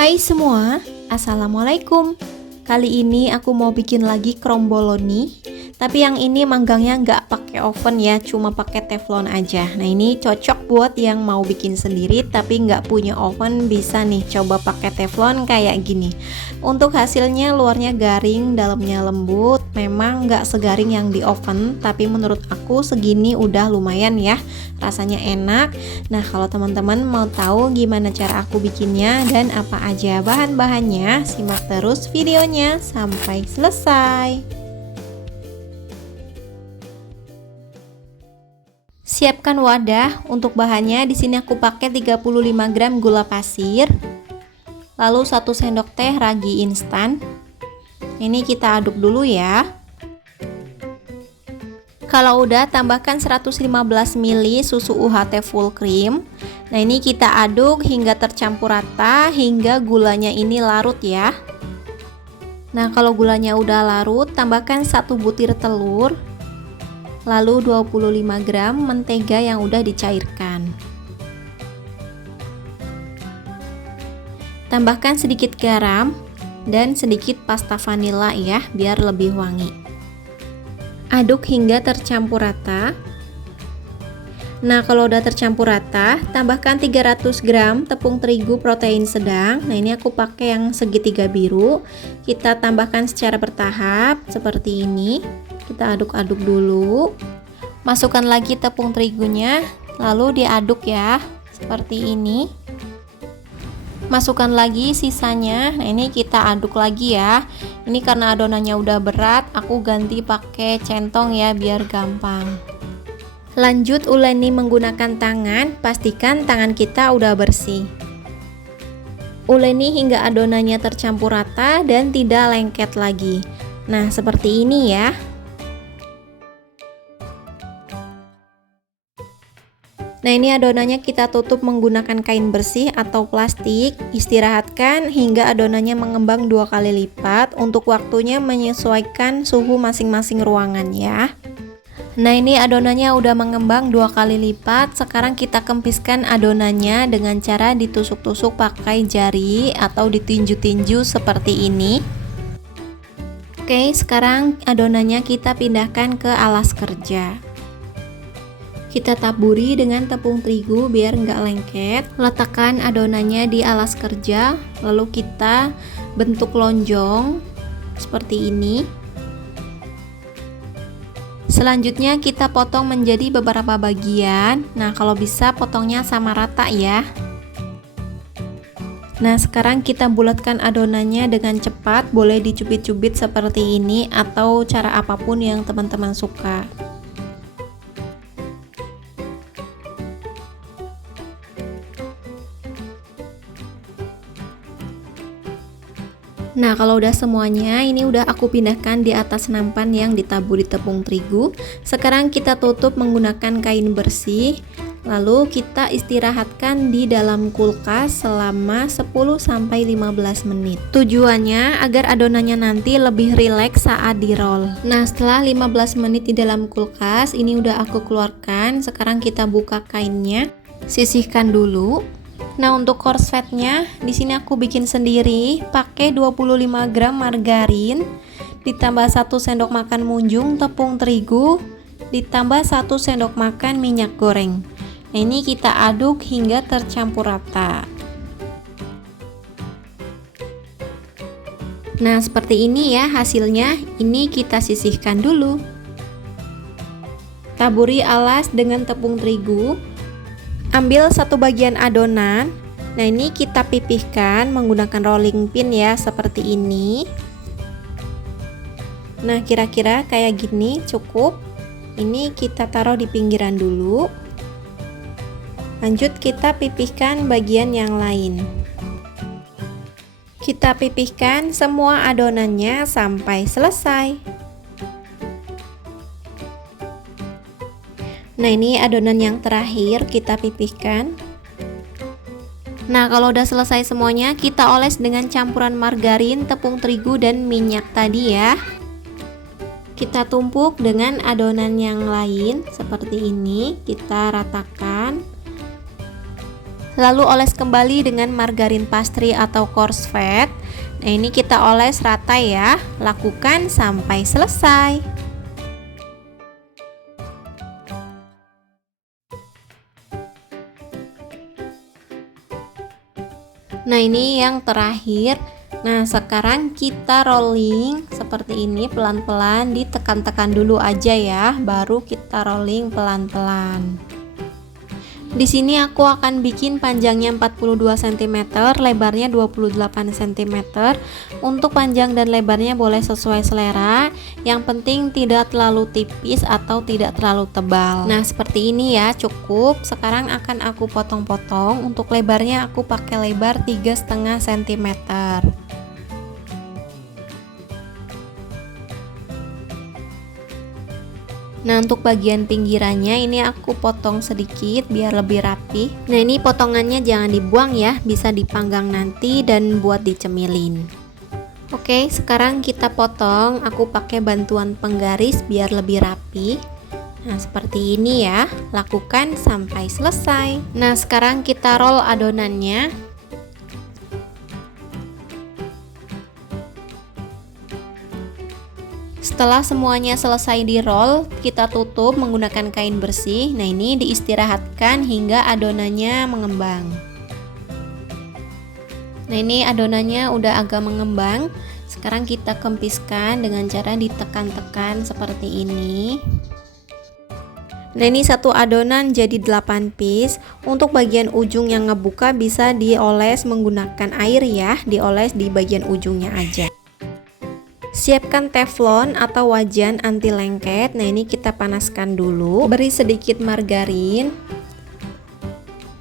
Hai semua, Assalamualaikum. Kali ini aku mau bikin lagi kromboloni, tapi yang ini manggangnya nggak pakai oven ya, cuma pakai teflon aja. Nah ini cocok buat yang mau bikin sendiri tapi nggak punya oven, bisa nih coba pakai teflon kayak gini. Untuk hasilnya luarnya garing, dalamnya lembut. Memang nggak segaring yang di oven, tapi menurut aku segini udah lumayan ya, rasanya enak. Nah kalau teman-teman mau tahu gimana cara aku bikinnya dan apa aja bahan-bahannya, simak terus videonya sampai selesai. Siapkan wadah. Untuk bahannya di sini aku pakai 35 gram gula pasir, lalu 1 sendok teh ragi instan. Ini kita aduk dulu ya. Kalau udah, tambahkan 115 ml susu UHT full cream. Nah ini kita aduk hingga tercampur rata, hingga gulanya ini larut ya. Nah kalau gulanya udah larut, tambahkan 1 butir telur, lalu 25 gram mentega yang udah dicairkan. Tambahkan sedikit garam dan sedikit pasta vanila ya, biar lebih wangi. Aduk hingga tercampur rata. Nah kalau udah tercampur rata, tambahkan 300 gram tepung terigu protein sedang. Nah ini aku pakai yang segitiga biru. Kita tambahkan secara bertahap seperti ini. Kita aduk-aduk dulu. Masukkan lagi tepung terigunya, lalu diaduk ya, seperti ini. Masukkan lagi sisanya. Nah ini kita aduk lagi ya. Ini karena adonannya udah berat, aku ganti pakai centong ya, biar gampang. Lanjut uleni menggunakan tangan, pastikan tangan kita udah bersih. Uleni hingga adonannya tercampur rata dan tidak lengket lagi. Nah seperti ini ya. Nah ini adonannya kita tutup menggunakan kain bersih atau plastik. Istirahatkan hingga adonannya mengembang 2 kali lipat. Untuk waktunya menyesuaikan suhu masing-masing ruangan ya. Nah ini adonannya udah mengembang 2 kali lipat. Sekarang kita kempiskan adonannya dengan cara ditusuk-tusuk pakai jari atau ditinju-tinju seperti ini. Oke, sekarang adonannya kita pindahkan ke alas kerja. Kita taburi dengan tepung terigu biar nggak lengket. Letakkan adonannya di alas kerja, lalu kita bentuk lonjong seperti ini. Selanjutnya kita potong menjadi beberapa bagian. Nah kalau bisa potongnya sama rata ya. Nah sekarang kita bulatkan adonannya dengan cepat. Boleh dicubit-cubit seperti ini atau cara apapun yang teman-teman suka. Nah kalau udah semuanya, ini udah aku pindahkan di atas nampan yang ditaburi tepung terigu. Sekarang kita tutup menggunakan kain bersih. Lalu kita istirahatkan di dalam kulkas selama 10-15 menit. Tujuannya agar adonannya nanti lebih rileks saat di roll. Nah setelah 15 menit di dalam kulkas, ini udah aku keluarkan. Sekarang kita buka kainnya, sisihkan dulu. Nah untuk korsletnya di sini aku bikin sendiri, pakai 25 gram margarin, ditambah 1 sendok makan munjung tepung terigu, ditambah 1 sendok makan minyak goreng. Nah ini kita aduk hingga tercampur rata. Nah seperti ini ya hasilnya. Ini kita sisihkan dulu. Taburi alas dengan tepung terigu. Ambil 1 bagian adonan. Nah ini kita pipihkan menggunakan rolling pin ya, seperti ini. Nah kira-kira kayak gini cukup. Ini kita taruh di pinggiran dulu. Lanjut kita pipihkan bagian yang lain. Kita pipihkan semua adonannya sampai selesai. Nah ini adonan yang terakhir kita pipihkan. Nah kalau udah selesai semuanya, kita oles dengan campuran margarin, tepung terigu, dan minyak tadi ya. Kita tumpuk dengan adonan yang lain seperti ini. Kita ratakan. Lalu oles kembali dengan margarin pastry atau coarse fat. Nah, ini kita oles rata ya. Lakukan sampai selesai. Nah, ini yang terakhir. Nah, sekarang kita rolling seperti ini pelan-pelan, ditekan-tekan dulu aja ya, baru kita rolling pelan-pelan. Di sini aku akan bikin panjangnya 42 cm, lebarnya 28 cm. Untuk panjang dan lebarnya boleh sesuai selera. Yang penting tidak terlalu tipis atau tidak terlalu tebal. Nah, seperti ini ya, cukup. Sekarang akan aku potong-potong. Untuk lebarnya aku pakai lebar 3,5 cm. Nah, untuk bagian pinggirannya ini aku potong sedikit biar lebih rapi. Nah, ini potongannya jangan dibuang ya, bisa dipanggang nanti dan buat dicemilin. Oke, sekarang kita potong. Aku pakai bantuan penggaris biar lebih rapi. Nah, seperti ini ya. Lakukan sampai selesai. Nah, sekarang kita roll adonannya. Setelah semuanya selesai di roll, kita tutup menggunakan kain bersih. Nah, ini diistirahatkan hingga adonannya mengembang. Nah, ini adonannya udah agak mengembang. Sekarang kita kempiskan dengan cara ditekan-tekan seperti ini. Nah, ini satu adonan jadi 8 piece. Untuk bagian ujung yang ngebuka bisa dioles menggunakan air ya, dioles di bagian ujungnya aja. Siapkan teflon atau wajan anti lengket. Nah, ini kita panaskan dulu. Beri sedikit margarin.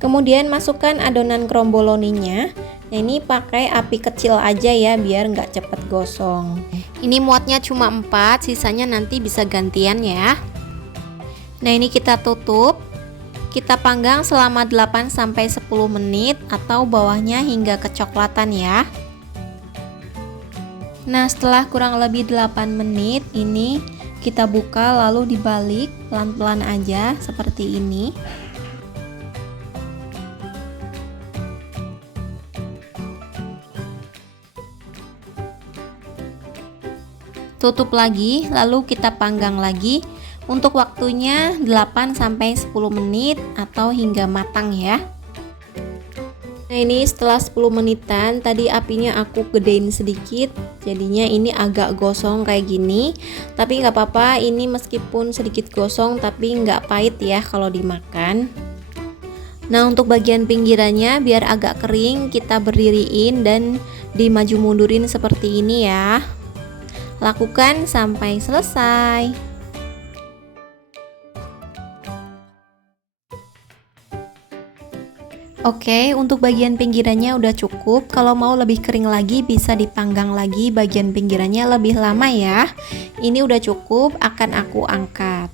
Kemudian masukkan adonan kromboloninya. Nah, ini pakai api kecil aja ya biar nggak cepet gosong. Ini muatnya cuma 4, sisanya nanti bisa gantian ya. Nah, ini kita tutup. Kita panggang selama 8-10 menit atau bawahnya hingga kecoklatan ya. Nah, setelah kurang lebih 8 menit ini kita buka lalu dibalik pelan-pelan aja seperti ini. Tutup lagi lalu kita panggang lagi untuk waktunya 8-10 menit atau hingga matang ya. Nah, ini setelah 10 menitan tadi apinya aku gedein sedikit, jadinya ini agak gosong kayak gini. Tapi nggak apa-apa, ini meskipun sedikit gosong tapi nggak pahit ya kalau dimakan. Nah, untuk bagian pinggirannya biar agak kering kita berdiriin dan dimaju mundurin seperti ini ya. Lakukan sampai selesai. Oke, untuk bagian pinggirannya udah cukup. Kalau mau lebih kering lagi bisa dipanggang lagi bagian pinggirannya lebih lama ya. Ini udah cukup, akan aku angkat.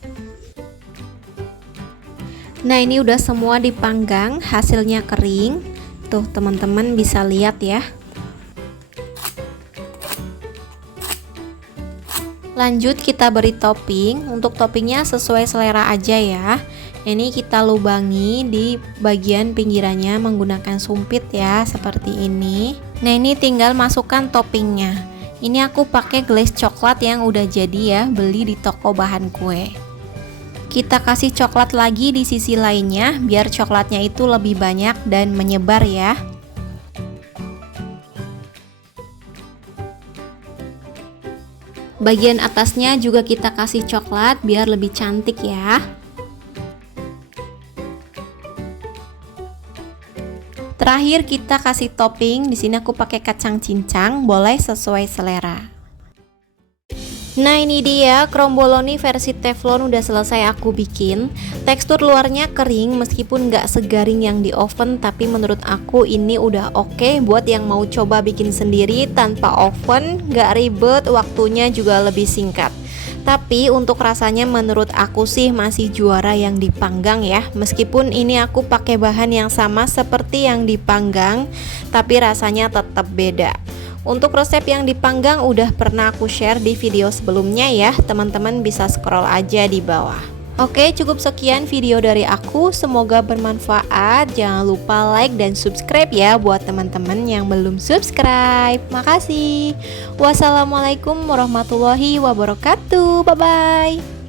Nah, ini udah semua dipanggang, hasilnya kering. Tuh, teman-teman bisa lihat ya. Lanjut kita beri topping. Untuk toppingnya sesuai selera aja ya. Ini kita lubangi di bagian pinggirannya menggunakan sumpit ya, seperti ini. Nah, ini tinggal masukkan toppingnya. Ini aku pakai glaze coklat yang udah jadi ya, beli di toko bahan kue. Kita kasih coklat lagi di sisi lainnya biar coklatnya itu lebih banyak dan menyebar ya. Bagian atasnya juga kita kasih coklat biar lebih cantik ya. Terakhir kita kasih topping. Di sini aku pakai kacang cincang, boleh sesuai selera. Nah, ini dia kromboloni versi teflon udah selesai aku bikin. Tekstur luarnya kering meskipun nggak segaring yang di oven, tapi menurut aku ini udah oke buat yang mau coba bikin sendiri tanpa oven, nggak ribet, waktunya juga lebih singkat. Tapi untuk rasanya menurut aku sih masih juara yang dipanggang ya. Meskipun ini aku pakai bahan yang sama seperti yang dipanggang, tapi rasanya tetap beda. Untuk resep yang dipanggang udah pernah aku share di video sebelumnya ya. Teman-teman bisa scroll aja di bawah. Oke, cukup sekian video dari aku. Semoga bermanfaat. Jangan lupa like dan subscribe ya buat teman-teman yang belum subscribe. Makasih. Wassalamualaikum warahmatullahi wabarakatuh. Bye bye.